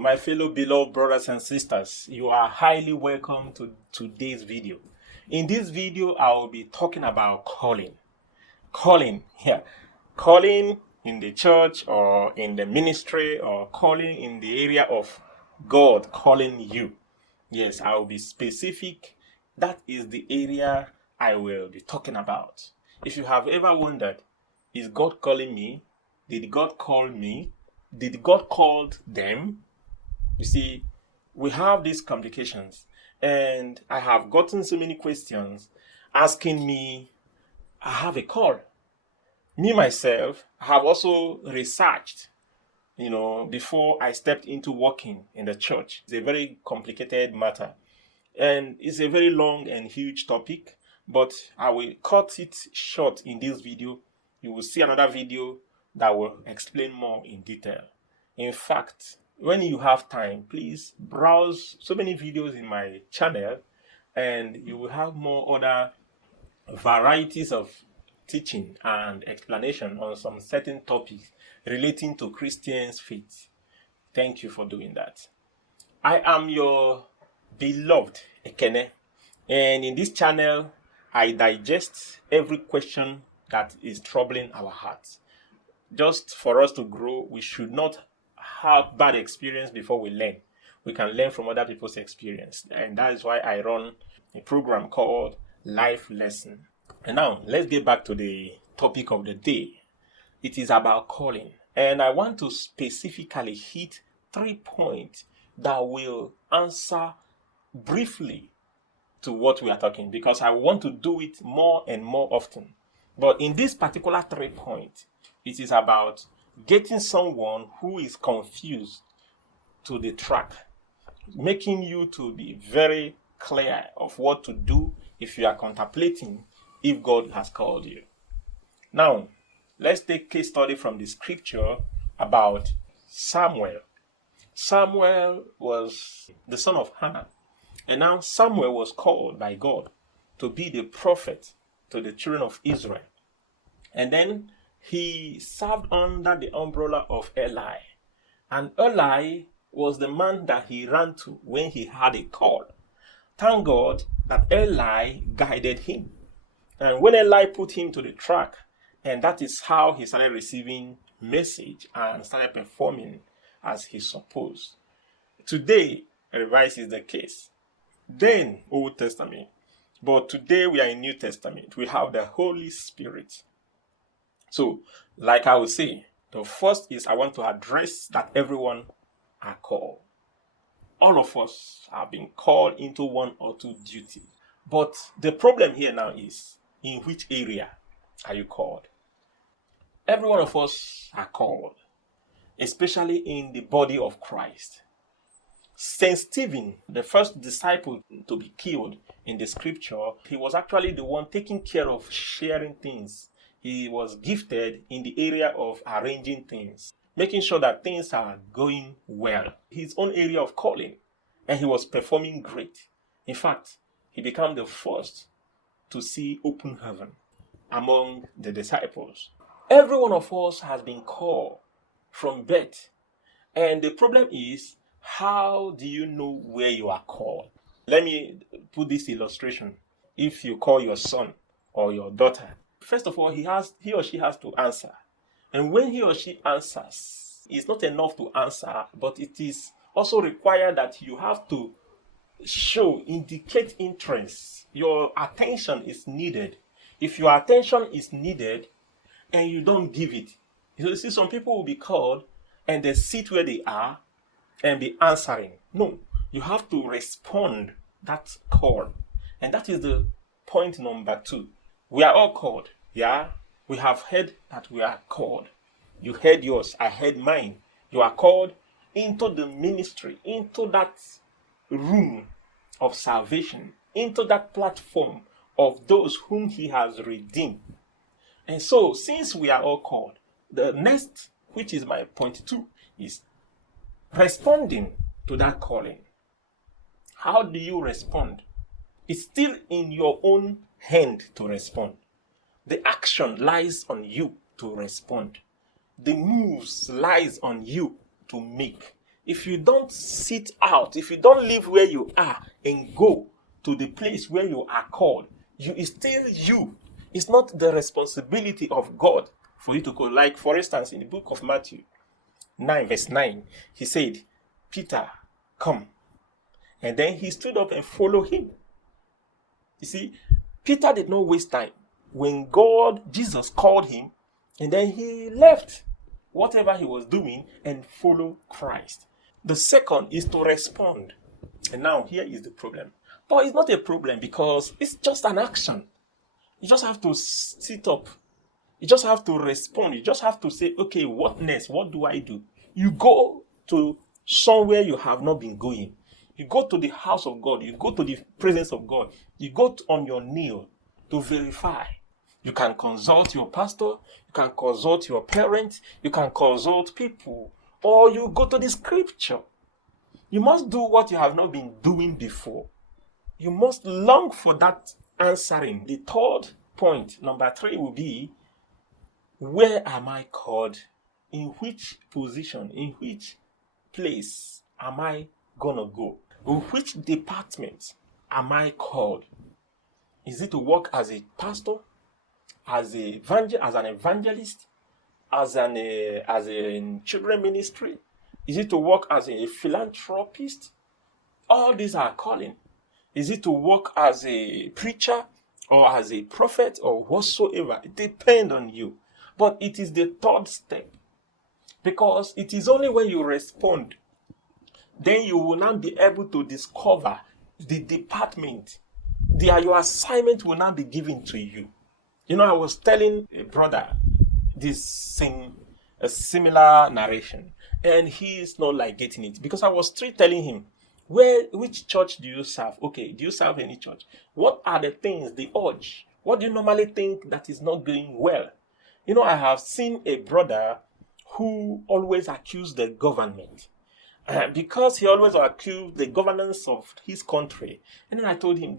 My fellow beloved brothers and sisters, you are highly welcome to today's video. In this video, I will be talking about calling. Calling in the church or in the ministry or calling in the area of God calling you. Yes, I will be specific. That is the area I will be talking about. If you have ever wondered, is God calling me? Did God call me? Did God call them? You see, we have these complications, and I have gotten so many questions asking me, I have a call. Me, myself, have also researched, before I stepped into working in the church. It's a very complicated matter, and it's a very long and huge topic, but I will cut it short in this video. You will see another video that will explain more in detail. In fact, when you have time, please browse so many videos in my channel, and you will have more other varieties of teaching and explanation on some certain topics relating to Christians' faith. Thank you for doing that. I am your beloved Ekene, and in this channel, I digest every question that is troubling our hearts. Just for us to grow, we should not have bad experience before we learn. We can learn from other people's experience, and that is why I run a program called Life Lesson. And now let's get back to the topic of the day. It is about calling, and I want to specifically hit 3 points that will answer briefly to what we are talking, because I want to do it more and more often. But in this particular 3 points, it is about getting someone who is confused to the track, making you to be very clear of what to do if you are contemplating if God has called you. Now, let's take a case study from the scripture about Samuel. Samuel was the son of Hannah, and now Samuel was called by God to be the prophet to the children of Israel. And then he served under the umbrella of Eli. And Eli was the man that he ran to when he had a call. Thank God that Eli guided him. And when Eli put him to the track, and that is how he started receiving message and started performing as he supposed. Today, reverse is the case. Then, Old Testament. But today we are in New Testament. We have the Holy Spirit. So, like I would say, the first is I want to address that everyone are called. All of us have been called into one or two duties. But the problem here now is, in which area are you called? Every one of us are called, especially in the body of Christ. Saint Stephen, the first disciple to be killed in the scripture, he was actually the one taking care of sharing things. He was gifted in the area of arranging things, making sure that things are going well. His own area of calling, and he was performing great. In fact, he became the first to see open heaven among the disciples. Every one of us has been called from birth, and the problem is, how do you know where you are called? Let me put this illustration. If you call your son or your daughter, first of all, he or she has to answer. And when he or she answers, it's not enough to answer, but it is also required that you have to indicate interest. Your attention is needed. If your attention is needed and you don't give it, you see, some people will be called and they sit where they are and be answering. No, you have to respond that call. And that is the point number 2. We are all called. Yeah, we have heard that we are called. You heard yours, I heard mine. You are called into the ministry, into that room of salvation, into that platform of those whom he has redeemed. And so, since we are all called, the next, which is my point 2, is responding to that calling. How do you respond? It's still in your own hand to respond. The action lies on you to respond. The moves lies on you to make. if you don't sit out, if you don't live where you are and go to the place where you are called, you is still you. It's not the responsibility of God for you to go. Like, for instance, in the book of Matthew 9, verse 9, he said, Peter, come. And then he stood up and followed him. You see, Peter did not waste time. When Jesus called him, and then he left whatever he was doing and followed Christ. The second is to respond. And now here is the problem. But it's not a problem because it's just an action. You just have to sit up. You just have to respond. You just have to say, okay, what next? What do I do? You go to somewhere you have not been going. You go to the house of God. You go to the presence of God. You go on your knee to verify. You can consult your pastor. You can consult your parents. You can consult people. Or you go to the scripture. You must do what you have not been doing before. You must long for that answering. The third point, number 3, will be, where am I called? In which position, in which place am I gonna go? In which department am I called? Is it to work as a pastor, as an evangelist, as a children ministry? Is it to work as a philanthropist? All these are calling. Is it to work as a preacher or as a prophet or whatsoever? It depends on you. But it is the third step. Because it is only when you respond, then you will now be able to discover the department. Your assignment will now be given to you. You know, I was telling a brother a similar narration, and he is not like getting it, because I was straight telling him, which church do you serve? Okay, do you serve any church? What are the things, the urge? What do you normally think that is not going well? You know, I have seen a brother who always accused the government because he always accused the governance of his country. And then I told him,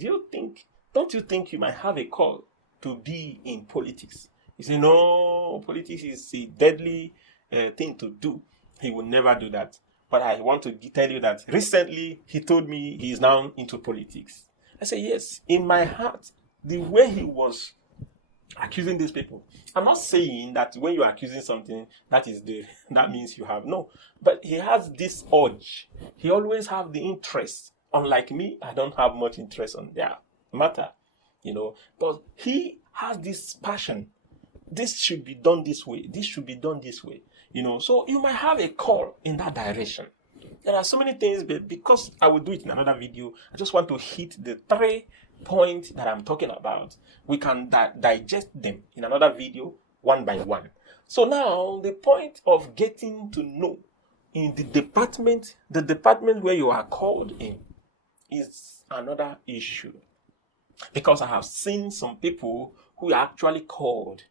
don't you think you might have a call to be in politics? He said, no, politics is a deadly thing to do. He would never do that. But I want to tell you that recently he told me he is now into politics. I said, yes, in my heart, the way he was accusing these people. I'm not saying that when you're accusing something, that means you have. No. But he has this urge. He always have the interest. Unlike me, I don't have much interest on their matter. You know. But he has this passion. This should be done this way. This should be done this way. You know. So you might have a call in that direction. There are so many things, but because I will do it in another video, I just want to hit the 3 points that I'm talking about. We can digest them in another video, one by one. So now, the point of getting to know in the department where you are called in, is another issue. Because I have seen some people who are actually called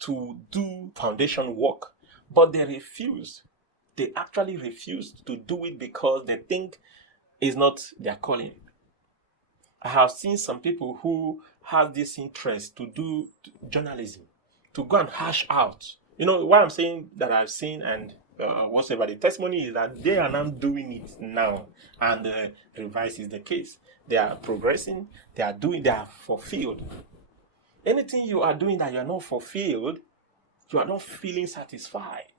to do foundation work, but they refuse. They actually refuse to do it because they think it's not their calling. I have seen some people who have this interest to do journalism, to go and hash out. You know, what I'm saying that I've seen and whatever, the testimony is that they are now doing it now, and the reverse is the case. They are progressing, they are fulfilled. Anything you are doing that you are not fulfilled, you are not feeling satisfied,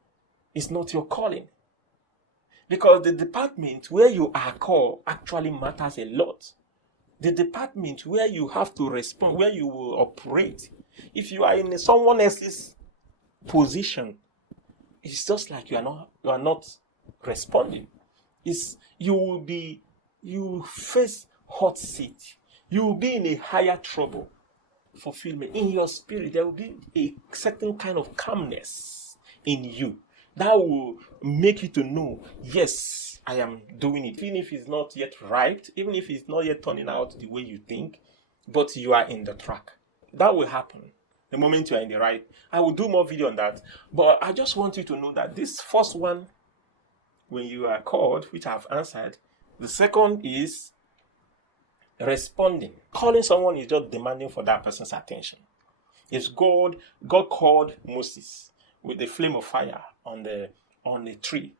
it's not your calling. Because the department where you are called actually matters a lot. The department where you have to respond, where you will operate. If you are in someone else's position, it's just like you are not responding. You face hot seat. You will be in a higher trouble. Fulfillment in your spirit, there will be a certain kind of calmness in you that will make you to know, yes, I am doing it, even if it's not yet right, even if it's not yet turning out the way you think, but you are in the track. That will happen the moment you are in the right. I will do more video on that, but I just want you to know that this first one, when you are called, which I have answered, the second is responding. Calling someone is just demanding for that person's attention. It's God called Moses with the flame of fire on the tree.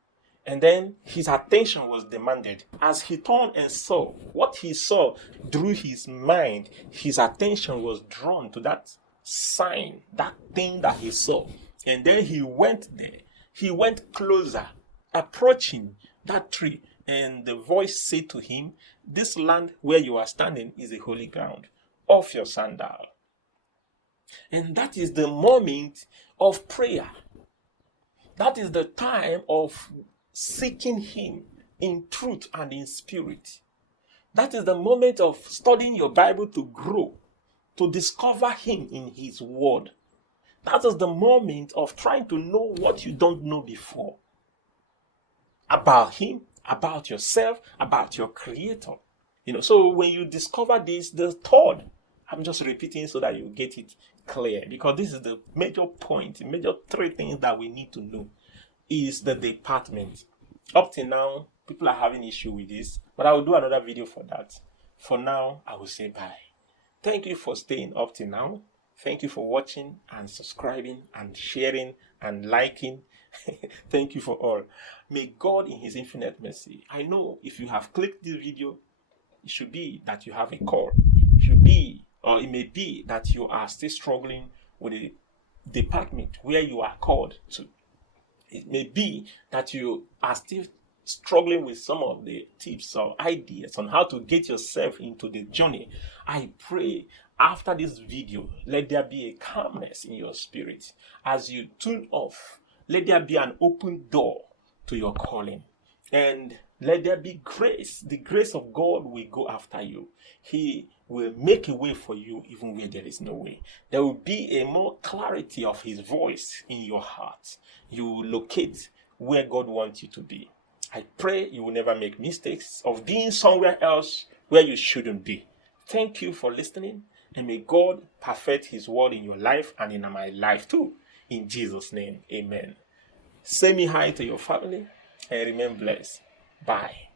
And then his attention was demanded. As he turned and saw what he saw, drew his mind, his attention was drawn to that sign, that thing that he saw. And then he went there. He went closer, approaching that tree. And the voice said to him, "This land where you are standing is a holy ground. Off your sandal." And that is the moment of prayer. That is the time of seeking him in truth and in spirit. That is the moment of studying your Bible to grow, to discover him in his word. That is the moment of trying to know what you don't know before about him, about yourself, about your creator. So when you discover this, the third, I'm just repeating so that you get it clear, because this is the major point, the major three things that we need to know is the department. Up till now, people are having issue with this, but I will do another video for that. For now, I will say bye. Thank you for staying up till now. Thank you for watching and subscribing and sharing and liking. Thank you for all. May God in his infinite mercy, I know if you have clicked this video, it should be that you have a call. It should be, or it may be that you are still struggling with a department where you are called to. It may be that you are still struggling with some of the tips or ideas on how to get yourself into the journey. I pray after this video, let there be a calmness in your spirit. As you tune off, let there be an open door to your calling. And let there be grace. The grace of God will go after you. He will make a way for you even where there is no way. There will be a more clarity of his voice in your heart. You will locate where God wants you to be. I pray you will never make mistakes of being somewhere else where you shouldn't be. Thank you for listening, and may God perfect his word in your life and in my life too. In Jesus' name, amen. Say me hi to your family and remain blessed. Bye.